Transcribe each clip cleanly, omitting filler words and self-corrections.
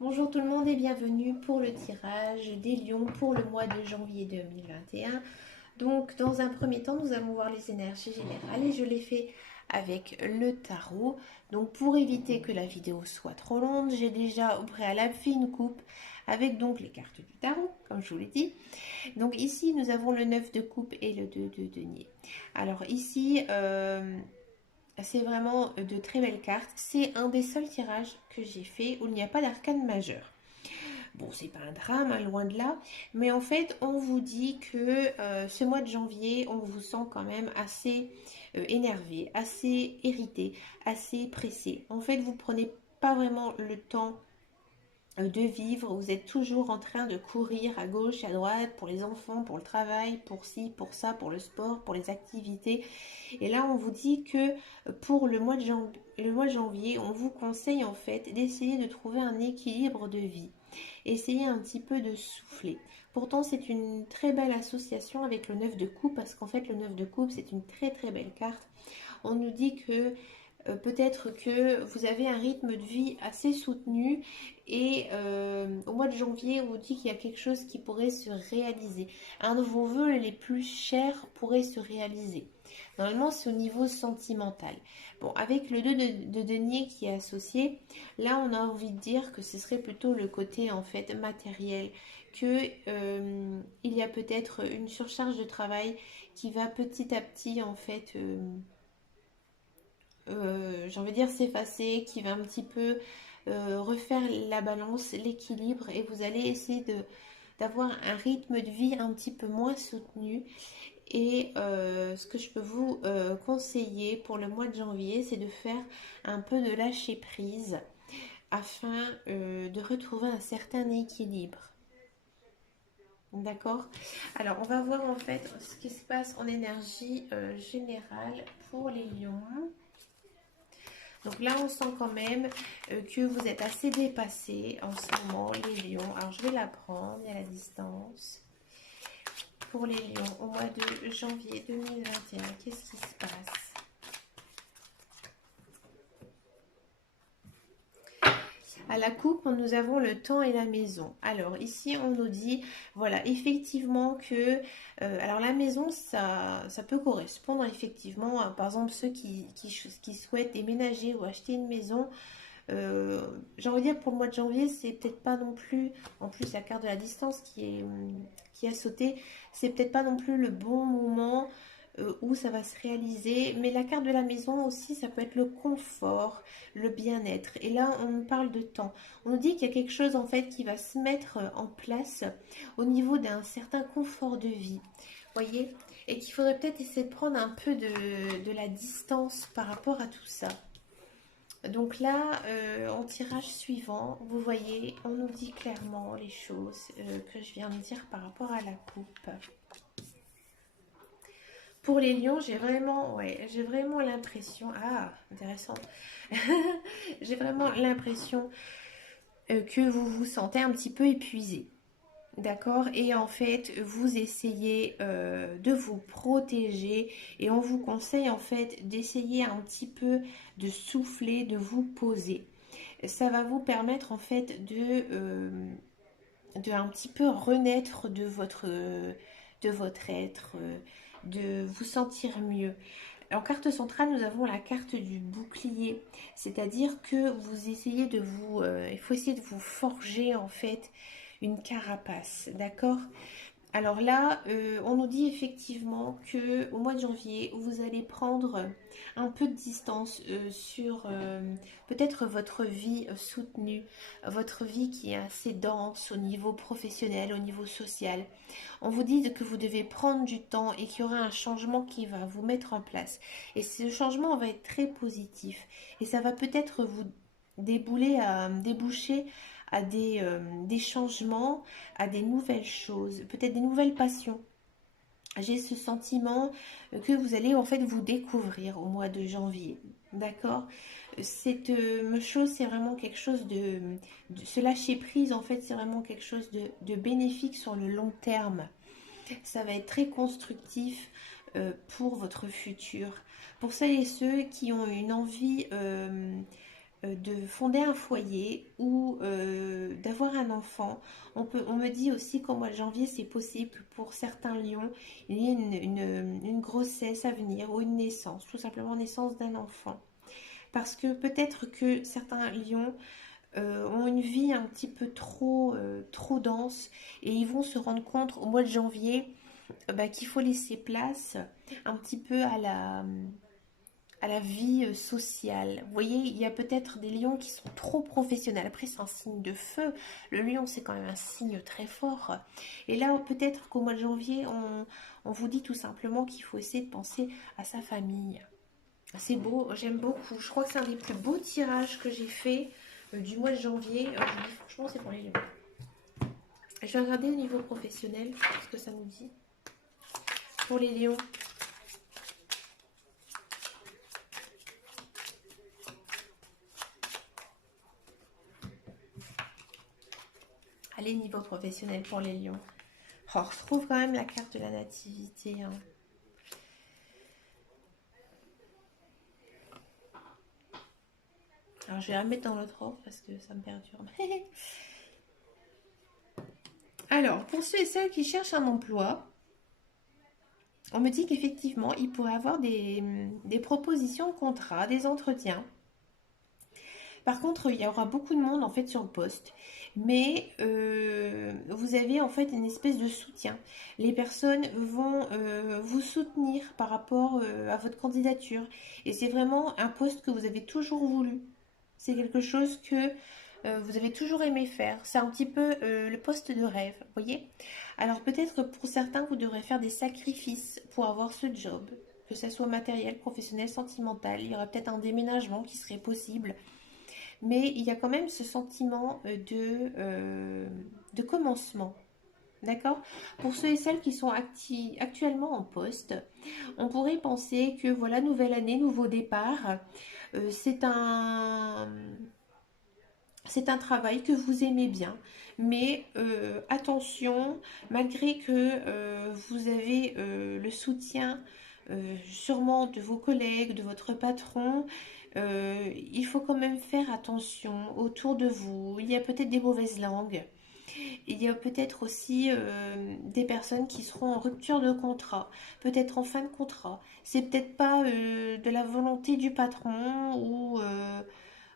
Bonjour tout le monde et bienvenue pour le tirage des lions pour le mois de janvier 2021. Donc dans un premier temps, nous allons voir les énergies générales et je l'ai fait avec le tarot. Donc pour éviter que la vidéo soit trop longue, j'ai déjà au préalable fait une coupe avec donc les cartes du tarot, comme je vous l'ai dit. Donc ici, nous avons le 9 de coupe et le 2 de denier. Alors ici, c'est vraiment de très belles cartes. C'est un des seuls tirages que j'ai fait où il n'y a pas d'arcane majeur. Bon, c'est pas un drame, hein, loin de là, mais en fait, on vous dit que ce mois de janvier, on vous sent quand même assez énervé, assez irrité, assez pressé. En fait, vous prenez pas vraiment le temps de vivre, vous êtes toujours en train de courir à gauche, à droite, pour les enfants, pour le travail, pour ci, pour ça, pour le sport, pour les activités. Et là, on vous dit que pour le mois de janvier, on vous conseille en fait d'essayer de trouver un équilibre de vie. Essayez un petit peu de souffler. Pourtant, c'est une très belle association avec le 9 de coupe parce qu'en fait, le 9 de coupe, c'est une très très belle carte. On nous dit que peut-être que vous avez un rythme de vie assez soutenu et au mois de janvier, on vous dit qu'il y a quelque chose qui pourrait se réaliser. Un de vos vœux les plus chers pourrait se réaliser. Normalement, c'est au niveau sentimental. Bon, avec le 2 de denier qui est associé, là, on a envie de dire que ce serait plutôt le côté en fait matériel, que il y a peut-être une surcharge de travail qui va petit à petit en fait j'ai envie de dire s'effacer, qui va un petit peu refaire la balance, l'équilibre, et vous allez essayer d'avoir un rythme de vie un petit peu moins soutenu. Et ce que je peux vous conseiller pour le mois de janvier, c'est de faire un peu de lâcher prise afin de retrouver un certain équilibre. D'accord. Alors, on va voir en fait ce qui se passe en énergie générale pour les lions. Donc là, on sent quand même que vous êtes assez dépassé en ce moment, les lions. Alors, je vais la prendre à la distance. Pour les lions, au mois de janvier 2021, qu'est-ce qui se passe? À la coupe, nous avons le temps et la maison. Alors ici, on nous dit, voilà, effectivement que, alors la maison, ça peut correspondre effectivement, par exemple, ceux qui souhaitent déménager ou acheter une maison. J'ai envie de dire pour le mois de janvier, c'est peut-être pas non plus, en plus la carte de la distance qui a sauté, c'est peut-être pas non plus le bon moment où ça va se réaliser. Mais la carte de la maison aussi, ça peut être le confort, le bien-être. Et là, on nous parle de temps. On nous dit qu'il y a quelque chose en fait qui va se mettre en place au niveau d'un certain confort de vie. Voyez? Et qu'il faudrait peut-être essayer de prendre un peu de la distance par rapport à tout ça. Donc là, en tirage suivant, vous voyez, on nous dit clairement les choses que je viens de dire par rapport à la coupe. Pour les lions, j'ai vraiment l'impression, ah, intéressant, j'ai vraiment l'impression que vous vous sentez un petit peu épuisé. D'accord. Et en fait, vous essayez de vous protéger et on vous conseille en fait d'essayer un petit peu de souffler, de vous poser. Ça va vous permettre en fait de un petit peu renaître de votre être, de vous sentir mieux. En carte centrale, nous avons la carte du bouclier, c'est-à-dire que vous essayez de vous, il faut essayer de vous forger en fait une carapace, d'accord? Alors là, on nous dit effectivement que au mois de janvier, vous allez prendre un peu de distance sur peut-être votre vie soutenue, votre vie qui est assez dense au niveau professionnel, au niveau social. On vous dit que vous devez prendre du temps et qu'il y aura un changement qui va vous mettre en place. Et ce changement va être très positif et ça va peut-être vous déboucher à des changements, à des nouvelles choses, peut-être des nouvelles passions. J'ai ce sentiment que vous allez en fait vous découvrir au mois de janvier. D'accord. Cette chose, c'est vraiment quelque chose se lâcher prise, en fait, c'est vraiment quelque chose de bénéfique sur le long terme. Ça va être très constructif pour votre futur. Pour celles et ceux qui ont une envie de fonder un foyer ou d'avoir un enfant. On me dit aussi qu'au mois de janvier, c'est possible pour certains lions, il y a une grossesse à venir ou une naissance, tout simplement naissance d'un enfant. Parce que peut-être que certains lions ont une vie un petit peu trop dense et ils vont se rendre compte au mois de janvier qu'il faut laisser place un petit peu à la vie sociale. Vous voyez, il y a peut-être des lions qui sont trop professionnels. Après, c'est un signe de feu. Le lion, c'est quand même un signe très fort. Et là, peut-être qu'au mois de janvier, on vous dit tout simplement qu'il faut essayer de penser à sa famille. C'est beau, j'aime beaucoup. Je crois que c'est un des plus beaux tirages que j'ai fait du mois de janvier. Je vous dis, franchement, c'est pour les lions. Je vais regarder au niveau professionnel ce que ça nous dit. Pour les lions. Allez, niveau professionnel pour les lions. Oh, on retrouve quand même la carte de la nativité. Hein. Alors, je vais la mettre dans l'autre ordre parce que ça me perturbe. Alors, pour ceux et celles qui cherchent un emploi, on me dit qu'effectivement, ils pourraient avoir des propositions de contrat, des entretiens. Par contre, il y aura beaucoup de monde en fait sur le poste, mais vous avez en fait une espèce de soutien. Les personnes vont vous soutenir par rapport à votre candidature, et c'est vraiment un poste que vous avez toujours voulu. C'est quelque chose que vous avez toujours aimé faire. C'est un petit peu le poste de rêve, vous voyez? Alors peut-être que pour certains, vous devrez faire des sacrifices pour avoir ce job, que ce soit matériel, professionnel, sentimental. Il y aura peut-être un déménagement qui serait possible. Mais il y a quand même ce sentiment de commencement. D'accord? Pour ceux et celles qui sont actuellement en poste, on pourrait penser que voilà, nouvelle année, nouveau départ. C'est c'est un travail que vous aimez bien, mais attention, malgré que vous avez le soutien sûrement de vos collègues, de votre patron, il faut quand même faire attention autour de vous. Il y a peut-être des mauvaises langues. Il y a peut-être aussi des personnes qui seront en rupture de contrat, peut-être en fin de contrat. C'est peut-être pas de la volonté du patron ou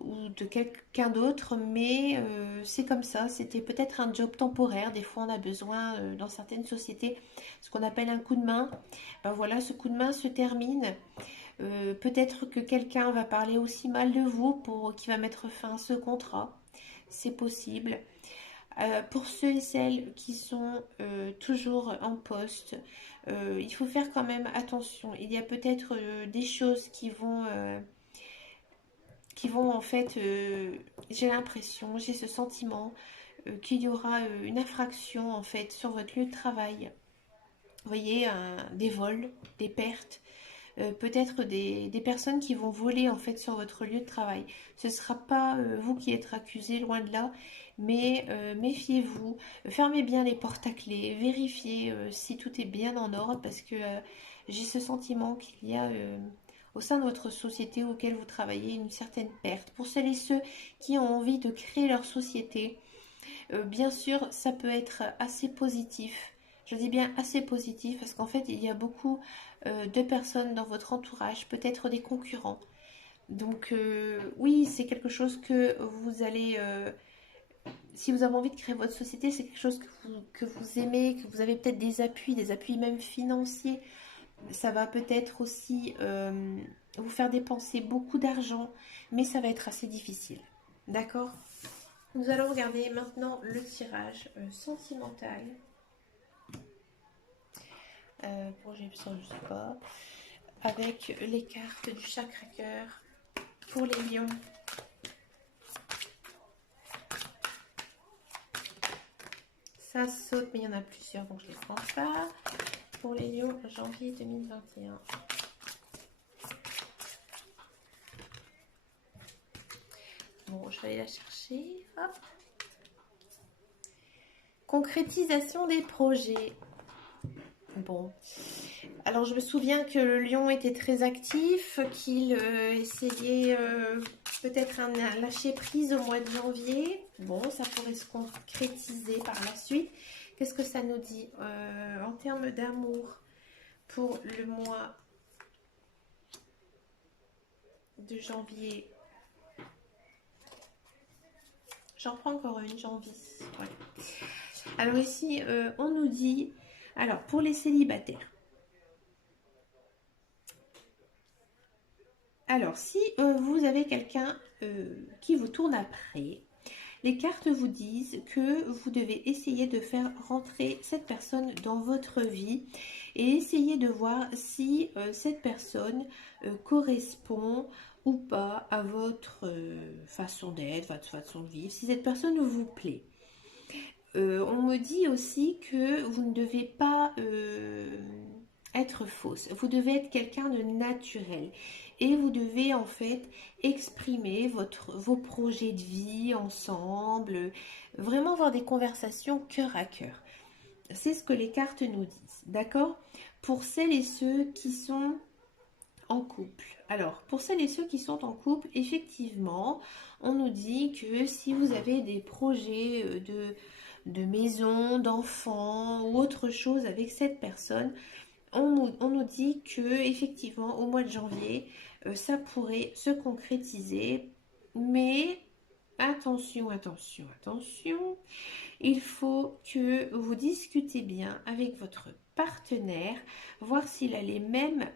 de quelqu'un d'autre, mais c'est comme ça. C'était peut-être un job temporaire. Des fois, on a besoin dans certaines sociétés ce qu'on appelle un coup de main. Ben voilà, ce coup de main se termine. Peut-être que quelqu'un va parler aussi mal de vous pour qui va mettre fin à ce contrat. C'est possible. Pour ceux et celles qui sont toujours en poste, il faut faire quand même attention. Il y a peut-être des choses qui vont en fait, j'ai l'impression, j'ai ce sentiment qu'il y aura une infraction en fait sur votre lieu de travail. Vous voyez, des vols, des pertes. Peut-être des personnes qui vont voler en fait sur votre lieu de travail. Ce ne sera pas vous qui êtes accusé, loin de là, mais méfiez-vous, fermez bien les portes à clé, vérifiez si tout est bien en ordre parce que j'ai ce sentiment qu'il y a au sein de votre société auquel vous travaillez une certaine perte. Pour celles et ceux qui ont envie de créer leur société, bien sûr, ça peut être assez positif. Je dis bien assez positif parce qu'en fait, il y a beaucoup de personnes dans votre entourage, peut-être des concurrents. Donc oui, c'est quelque chose que vous allez, si vous avez envie de créer votre société, c'est quelque chose que vous aimez, que vous avez peut-être des appuis même financiers. Ça va peut-être aussi vous faire dépenser beaucoup d'argent, mais ça va être assez difficile. D'accord? Nous allons regarder maintenant le tirage sentimental. Pour j'ai ça, je sais pas. Avec les cartes du chakra-cœur pour les lions. Ça saute, mais il y en a plusieurs, donc je ne les prends pas. Pour les lions, janvier 2021. Bon, je vais aller la chercher. Hop. Concrétisation des projets. Bon. Alors, je me souviens que le lion était très actif, qu'il essayait peut-être un lâcher-prise au mois de janvier. Bon, ça pourrait se concrétiser par la suite. Qu'est-ce que ça nous dit en termes d'amour pour le mois de janvier? J'en prends encore une, janvier. Voilà. Alors ici, on nous dit, alors pour les célibataires, alors si vous avez quelqu'un qui vous tourne après, les cartes vous disent que vous devez essayer de faire rentrer cette personne dans votre vie et essayer de voir si cette personne correspond ou pas à votre façon d'être, votre façon de vivre, si cette personne vous plaît. On me dit aussi que vous ne devez pas être fausse, vous devez être quelqu'un de naturel et vous devez en fait exprimer vos projets de vie ensemble, vraiment avoir des conversations cœur à cœur. C'est ce que les cartes nous disent, d'accord? Pour celles et ceux qui sont en couple. Alors, pour celles et ceux qui sont en couple, effectivement, on nous dit que si vous avez des projets de maison, d'enfants ou autre chose avec cette personne, on nous dit que effectivement au mois de janvier, ça pourrait se concrétiser. Mais attention, attention, attention. Il faut que vous discutez bien avec votre partenaire, voir s'il a les mêmes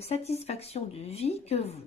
satisfactions de vie que vous.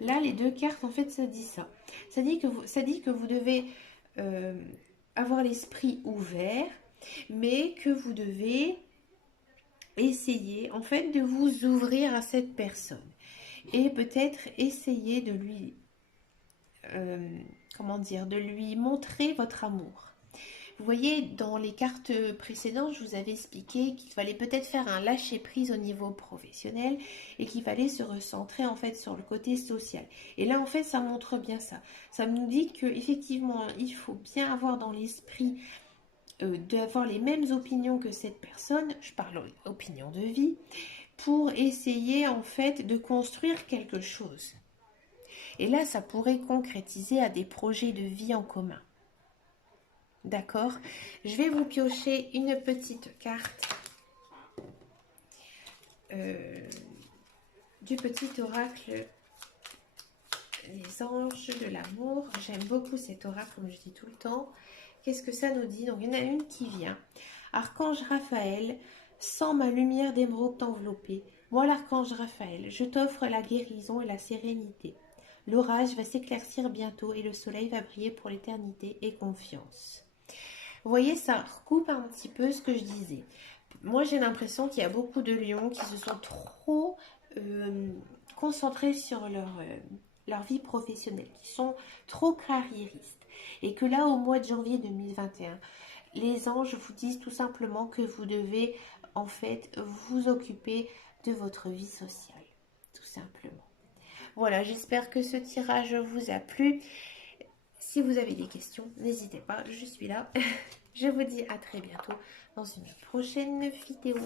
Là, les deux cartes, en fait, ça dit ça. Ça dit que vous devez avoir l'esprit ouvert, mais que vous devez essayer, en fait, de vous ouvrir à cette personne. Et peut-être essayer de lui, comment dire, de lui montrer votre amour. Vous voyez, dans les cartes précédentes, je vous avais expliqué qu'il fallait peut-être faire un lâcher-prise au niveau professionnel et qu'il fallait se recentrer en fait sur le côté social. Et là, en fait, ça montre bien ça. Ça nous dit qu'effectivement, il faut bien avoir dans l'esprit d'avoir les mêmes opinions que cette personne, je parle opinion de vie, pour essayer en fait de construire quelque chose. Et là, ça pourrait concrétiser à des projets de vie en commun. D'accord? Je vais vous piocher une petite carte du petit oracle Les anges de l'amour. J'aime beaucoup cet oracle, comme je dis tout le temps. Qu'est-ce que ça nous dit? Donc, il y en a une qui vient. Archange Raphaël, sens ma lumière d'émeraude t'envelopper. Moi, l'archange Raphaël, je t'offre la guérison et la sérénité. L'orage va s'éclaircir bientôt et le soleil va briller pour l'éternité et confiance. Vous voyez, ça recoupe un petit peu ce que je disais. Moi, j'ai l'impression qu'il y a beaucoup de lions qui se sont trop concentrés sur leur vie professionnelle, qui sont trop carriéristes. Et que là, au mois de janvier 2021, les anges vous disent tout simplement que vous devez, en fait, vous occuper de votre vie sociale. Tout simplement. Voilà, j'espère que ce tirage vous a plu. Si vous avez des questions, n'hésitez pas, je suis là. Je vous dis à très bientôt dans une prochaine vidéo.